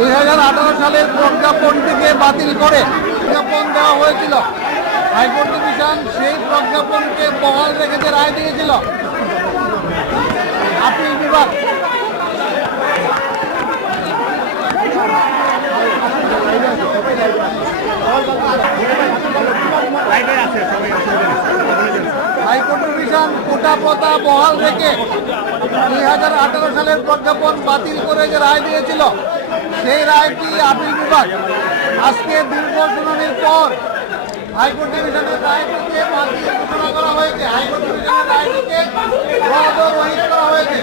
দুই হাজার আঠারো সালের প্রজ্ঞাপনটিকে বাতিল করে প্রজ্ঞাপন দেওয়া হয়েছিল। হাইকোর্ট ডিভিশন সেই প্রজ্ঞাপনকে বহাল রেখেছে রায় দিয়েছিল। আপিল বিভাগ। হাইকোর্ট ডিভিশন কোটা প্রথা বহাল রেখে দুই হাজার আঠারো সালের প্রজ্ঞাপন বাতিল করে যে রায় দিয়েছিল। সেই রায়টি আপিল বিভাগ আজকে দীর্ঘ শুনানির পর হাইকোর্ট ডিভিশনের রায়টিকে বাতিল ঘোষণা করা হয়েছে। হাইকোর্ট ডিভিশনের রায়টিকে ও করা হয়েছে।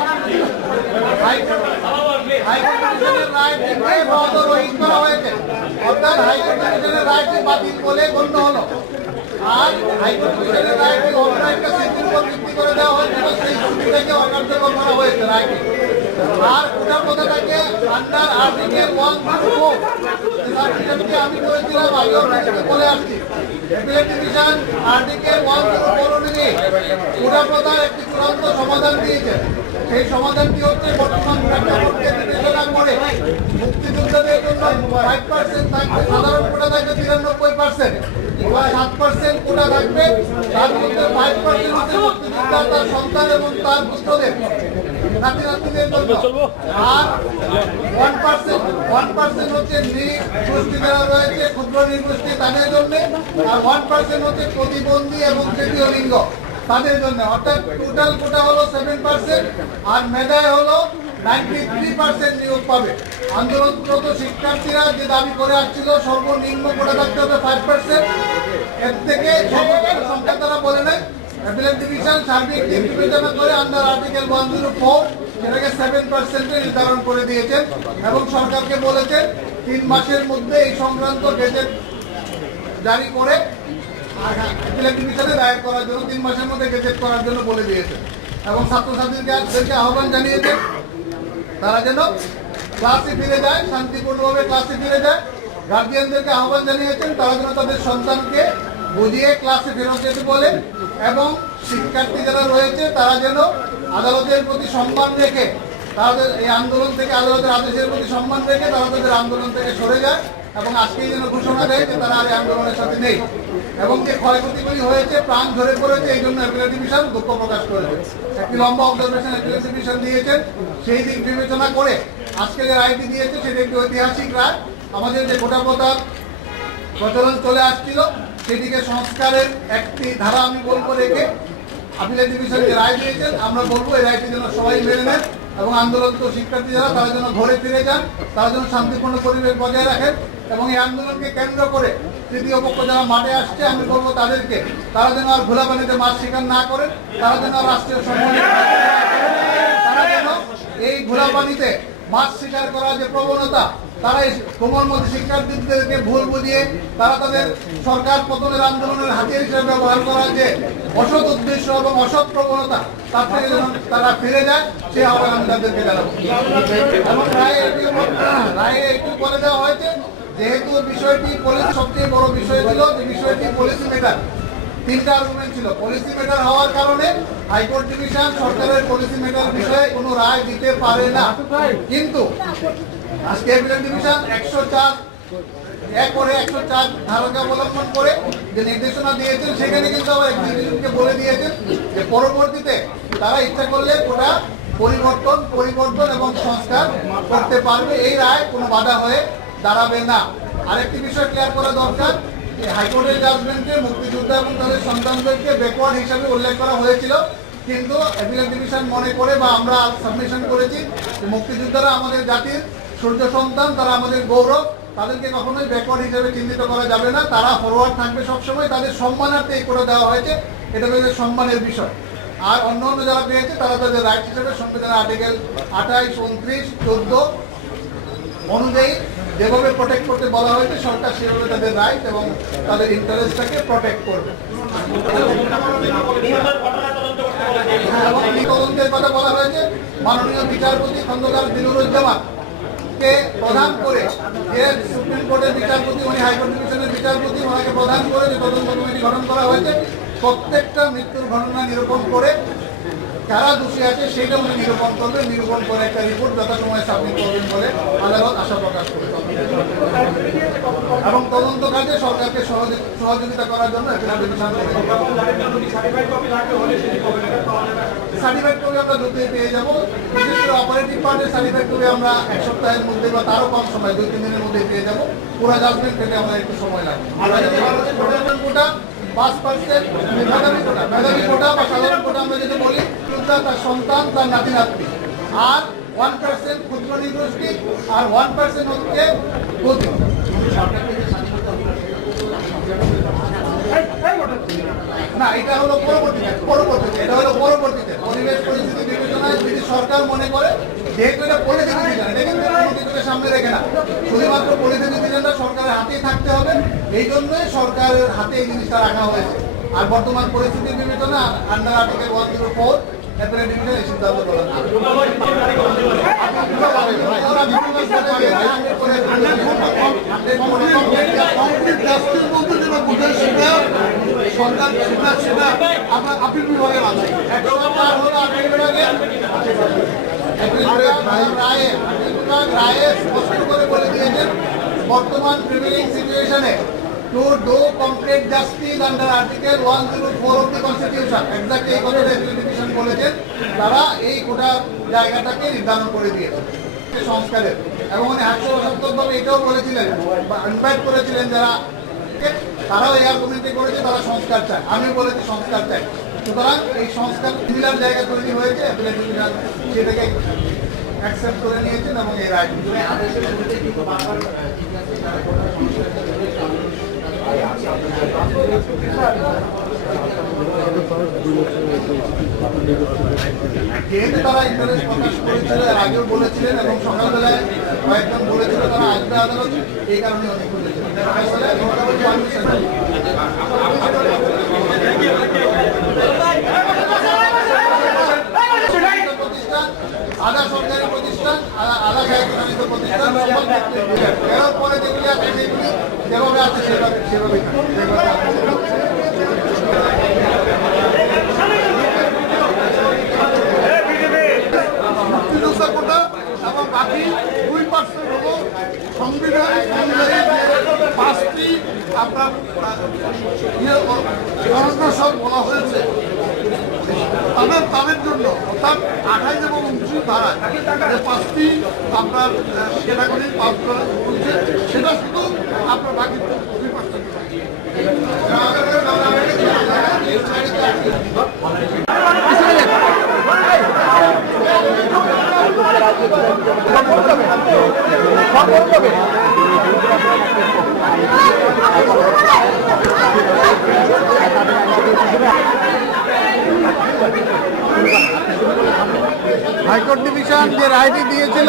হাইকোর্ট হাইকোর্ট ডিভিশনের রায়টিকে রহিত করা হয়েছে। অর্থাৎ হাইকোর্ট ডিভিশনের রায়টি বাতিল বলে গণ্য হলো। আর হাইকোর্ট ডিভিশনের রায়টি অন্য একটা সিদ্ধির উপর ভিত্তি করে দেওয়া হয়েছিল সেই সিদ্ধিটাকে অকার্যকর করা হয়েছে রায়টি আর ওটা থাকে আন্ডার আর্টিকেল ওয়ান ফোর। আমি করেছিলাম আগেও বলে আসছি। ডিভিশন আর্টিকেল ওয়ান ফোর অনুযায়ী পুরা প্রধান একটি চূড়ান্ত সমাধান দিয়েছে। সেই সমাধানটি হচ্ছে? বর্তমান জন্য ফাইভ পার্সেন্ট সাধারণ পার্সেন্ট সাত পার্সেন্ট তার মধ্যে ফাইভ পার্সেন্ট তার সন্তান এবং তার ওয়ান পার্সেন্ট ওয়ান পার্সেন্ট হচ্ছে রয়েছে, ক্ষুদ্র নৃগোষ্ঠী তাদের জন্য, আর ওয়ান পার্সেন্ট হচ্ছে প্রতিবন্ধী এবং তৃতীয় লিঙ্গ। তাদের জন্য। অর্থাৎ টোটাল কোটা হলো সেভেন পার্সেন্ট আর মেধায় হলো নাইনটি থ্রি পার্সেন্ট নিয়োগ পাবে। আন্দোলনরত শিক্ষার্থীরা যে দাবি করে আসছিল, সর্বনিম্ন কোটা থাকতে হবে ফাইভ পার্সেন্ট এর থেকে সংখ্যা তারা বলে নেয়। অ্যাপিলেট ডিভিশন সার্বিক দিক under article one zero four seven পার্সেন্টে নির্ধারণ করে দিয়েছেন এবং সরকারকে বলেছেন তিন মাসের মধ্যে এই সংক্রান্ত গেজেট জারি করে ডিভিশনে দায়ের করার জন্য তিন মাসের মধ্যে গেজেট করার জন্য বলে দিয়েছেন এবং ছাত্রছাত্রীদেরকে আহ্বান জানিয়েছেন তারা যেন ক্লাসে ফিরে যায়, শান্তিপূর্ণভাবে ক্লাসে ফিরে যায়। গার্জিয়ানদেরকে আহ্বান জানিয়েছেন, তারা যেন তাদের সন্তানকে বুঝিয়ে ক্লাসে ফেরত যেতে বলে এবং শিক্ষার্থী যারা রয়েছে, তারা যেন আদালতের প্রতি সম্মান রেখে, তাদের এই আন্দোলন থেকে আদালতের আদেশের প্রতি সম্মান রেখে তারা তাদের আন্দোলন থেকে সরে যায় এবং আজকেই যেন ঘোষণা দেয় যে তারা আর আন্দোলনের সাথে নেই। এবং যে ক্ষয়ক্ষতিগুলি হয়েছে, প্রাণ ধরে পড়েছে, এই জন্য অ্যাপিলেট ডিভিশন দুঃখ প্রকাশ করেছে। একটি লম্বা অবজারভেশন অ্যাপিলেট ডিভিশন দিয়েছেন সেই দিক বিবেচনা করে আজকে যে রায়টি দিয়েছে, সেটি একটি ঐতিহাসিক রায়। আমাদের যে গোটা প্রথা প্রচলন চলে আসছিল, সেটিকে সংস্কারের একটি ধারা আমি বলব রেখে আপিলেট ডিভিশন যে রায় দিয়েছেন, আমরা বলব এই রায়টি যেন সবাই মেনে নেন এবং আন্দোলনরত শিক্ষার্থী যারা তারা যেন ঘরে ফিরে যান, তারা যেন শান্তিপূর্ণ পরিবেশ বজায় রাখেন। এবং এই আন্দোলনকে কেন্দ্র করে তৃতীয় পক্ষ যারা মাঠে আসছে, আমি বলব তাদেরকে, তারা যেন আর ভোলা পানিতে মাছ শিকার না করেন, তারা যেন রাষ্ট্রীয় সম্মানিত তারা যেন এই ঘোলা পানিতে মাছ শিকার করার যে প্রবণতা, তারা এই কোমলমতি শিক্ষার্থীদেরকে ভুল বুঝিয়ে, তারা তাদের সরকার পতনের আন্দোলনের হাতিয়ার হিসেবে ব্যবহার করার যে অসৎ উদ্দেশ্য এবং অসৎ প্রবণতা, তার থেকে যেন তারা ফিরে যায় সে আহ্বান আমি তাদেরকে জানাব। এবং রায়ে এটি রায়ে একটু বলে দেওয়া হয়েছে। যেহেতু বিষয়টি পলিসি সবচেয়ে বড় বিষয় ছিল, যে বিষয়টি পলিসি মেটার তিনটা আর্গুমেন্ট ছিল। পলিসি মেটার হওয়ার কারণে হাইকোর্ট ডিভিশন সরকারের পলিসি মেটার বিষয়ে কোনো রায় দিতে পারে না। কিন্তু আজকে অ্যাপিলেট ডিভিশন একশো চার, এক করে একশো চার ধারকে অবলম্বন করে যে নির্দেশনা দিয়েছেন, সেখানে কিন্তু আবার এক্সিকিউটিভকে বলে দিয়েছেন যে পরবর্তীতে তারা ইচ্ছা করলে ওটা পরিবর্তন পরিবর্তন এবং সংস্কার করতে পারবে। এই রায় কোনো বাধা হয়ে দাঁড়াবে না। আরেকটি বিষয় ক্লিয়ার করা দরকার হাইকোর্টের জাজমেন্টে মুক্তিযোদ্ধা এবং তাদের সন্তানদেরকে ব্যাকওয়ার্ড হিসাবে উল্লেখ করা হয়েছিল। কিন্তু অ্যাপিলেট ডিভিশন মনে করে বা আমরা সাবমিশন করেছি মুক্তিযোদ্ধারা আমাদের জাতির সূর্য সন্তান, তারা আমাদের গৌরব, তাদেরকে কখনোই ব্যাকওয়ার্ড হিসেবে চিহ্নিত করা যাবে না। তারা ফরওয়ার্ড থাকবে সবসময়, তাদের সম্মানার্থে এই করে দেওয়া হয়েছে। এটা তাদের সম্মানের বিষয়। আর অন্য অন্য যারা পেয়েছে, তারা তাদের রাইট হিসেবে, সংবিধানের আর্টিকেল আঠাইশ, উনত্রিশ, চোদ্দ অনুযায়ী যেভাবে প্রোটেক্ট করতে বলা হয়েছে, সরকার সেভাবে তাদের রাইট এবং তাদের ইন্টারেস্টটাকে প্রোটেক্ট করবে। কথা বলা হয়েছে, মাননীয় বিচারপতি প্রধান করে সুপ্রিম কোর্টের বিচারপতি, উনি হাইকোর্ট বিচারপতি, ওনাকে প্রধান গঠন করা হয়েছে, প্রত্যেকটা মৃত্যুর ঘটনা নিরূপণ করে কারা দোষী আছে সেটা উনি নিরূপণ করবেন, নিরূপণ করে একটা রিপোর্ট যথাসময়ে সাবমিট করবেন বলে আদালত আশা প্রকাশ করে। এবং তদন্ত কাজে সরকারকে সহযোগি- সহযোগিতা করার জন্য সার্টিফাইড কপি আমরা দ্রুতই পেয়ে যাব। বিশেষ করে অপারেটিভ পার্টের সার্টিফাইড কপি আমরা এক সপ্তাহের মধ্যে বা তারও কম সময়, দুই, তিন দিনের মধ্যে পেয়ে যাব। পুরো জাজমেন্ট পেতে আমরা একটু সময় লাগবে কোটা পাঁচ পার্সেন্ট মেধাবী কোটা মেধাবী কোটা বা সাধারণ কোটা আমরা যদি বলি যোদ্ধা তার সন্তান তার নাতি নাতনি আর ওয়ান পার্সেন্ট ক্ষুদ্র নিগোষ্ঠী আর ওয়ান পার্সেন্ট হচ্ছে না, এটা হলো পরবর্তীতে পরবর্তীতে, এটা হলো পরবর্তীতে। পরিবেশ পরিস্থিতি বিবেচনায় যদি সরকার মনে করে, যেহেতু এটা পলিথিন ডিভিশন এটা সামনে রেখে না। শুধুমাত্র পলিথিন ডিভিশনটা সরকারের হাতেই থাকতে হবে, এই জন্যই সরকারের হাতে এই জিনিসটা রাখা হয়েছে। আর বর্তমান পরিস্থিতির বিবেচনা under article one zero four সরকার সেটা সেটা স্পষ্ট করে বলে দিয়েছেন বর্তমান প্রিভেলিং সিচুয়েশনে to do complete justice under article one zero four of the constitution exactly এই কথাটা বলেছেন, তারা এই গোটা জায়গাটাকে নির্ধারণ করে দিয়েছে সংস্কারের। এবং উনি হাস্যরসাত্মকভাবে এটাও বলেছিলেন ইনভাইট করেছিলেন যারা তারাও এই আর্গুমেন্টে করেছে, তারা সংস্কার চায়। আমি বলেছি সংস্কার চাই। সুতরাং এই সংস্কার সিমিলার জায়গা তৈরি হয়েছে সেটাকে অ্যাকসেপ্ট করে নিয়েছেন এবং এই রায় যেহেতু তারা ইন্টারেস্ট আগেও বলেছিলেন এবং সকালবেলায় কয়েকজন বলেছিল তারা আসবে আদালত। এই কারণে অনেক ফয়সালায় মোটামুটি permission নেই। সরকারি প্রতিষ্ঠান আধা সরকারি প্রতিষ্ঠান সেভাবে। এবং বাকি দুই পার্সেন্ট হলো সংবিধান অনুযায়ী পাঁচটি আপনার ইয়ে সব বলা হয়েছে তাদের তাদের জন্য, অর্থাৎ আঠাইশ এবং উনত্রিশ ধারায় যে পাঁচটি আপনার ক্যাটাগরি পাস করা সেটা শুধু আপনার বাকি দুই পার্সেন্ট হাইকোর্ট ডিভিশন যে রায়টি দিয়েছিল।